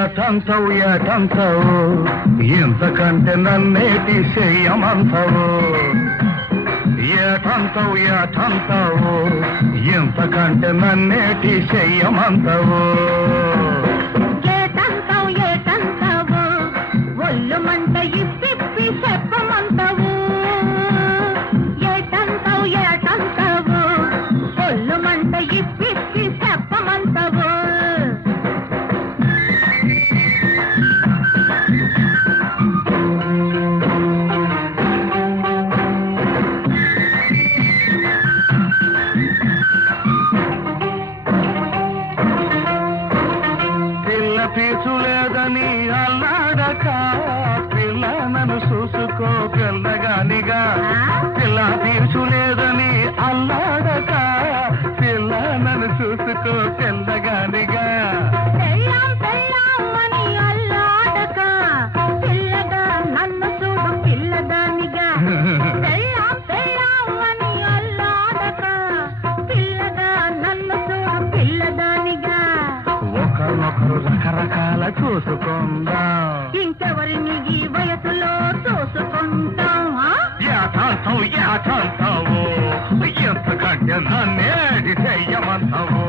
ఏటంతవు ఏటంతవు ఇంతకంటే నన్నేటి చెయ్యమంతవు ఏటంతవు ఏటంతవు ఇంతకంటే నన్నేటి చెయ్యమంతవు ఏటంతవు ఏటంతవు ఒళ్ళు మంట ఇప్పి చెప్పమంతవు ఏటంతవు ఏటంతవు ఒళ్ళు మంట ఇప్పి చెప్పమంతవు పీచులేదని అల్లాడక పిల్ల నన్ను చూసుకో పిల్లగానిగా పిల్ల పీచులేదని అల్లాడక పిల్ల నన్ను చూసుకో పిల్లగానిగా పెళ్ళామని అల్లాడక పిల్లగా నన్ను చూడు పిల్లదానిగా పెళ్ళామని అల్లాడక పిల్లగా నన్ను చూడు పిల్లదానిగా ఒకరు రకరకాల చూసుకుందాం ఇంకెవరిని ఈ వయసులో చూసుకుంటాం యాథాంతవు యాథాంతవు ఎంతకంటే నన్నేది చెయ్యమంతవు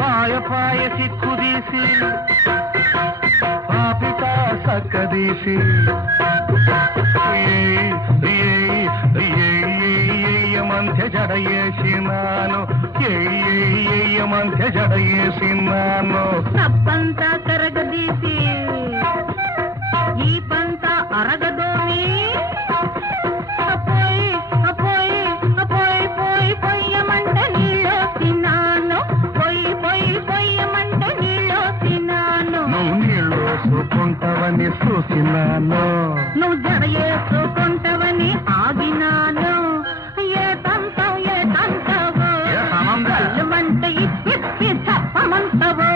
పాయ పాయ సిక్కుదీసి పాపిట సక్కదీసి మధ్య జడయేసినాను మధ్య జడయేసినాను తప్పంతా కరగదీసి ఈ పంత అరగదోని పోయి పోయి పోయి పోయి పొయ్యమంట నీళ్ళు తిన్నాను పోయి పోయి పొయ్యమంట నీళ్ళు తిన్నాను నువ్వు నీళ్ళు చూసుకుంటావని చూసినాను నువ్వు జడయేసుకుంటావని ఆగినాను ఏ తంతవు కళ్ళమంట ఇప్పి చెప్పమంతవు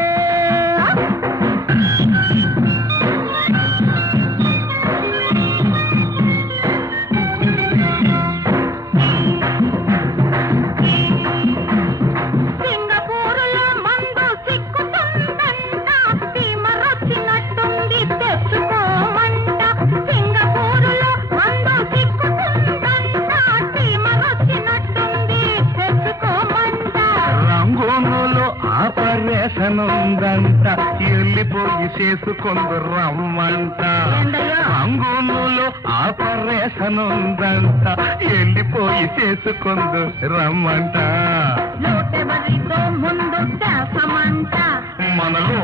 సింగపూరులో మందు సిక్కుతుందంట తీమరొచ్చినట్టుంది తెచ్చుకోమంట సింగపూరులో మందు సిక్కుతుందంట తీమరొచ్చినట్టుంది తెచ్చుకోమంట రంగునులో ఆపరేషన్ ఉందంట వెళ్ళిపోయి చేసుకుందు రమ్మంట రంగునులో ఆపరేషన్ ఉందంట వెళ్ళిపోయి చేసుకుందు రమ్మంట లోటెవరితో ముందు చేసమంట మనలో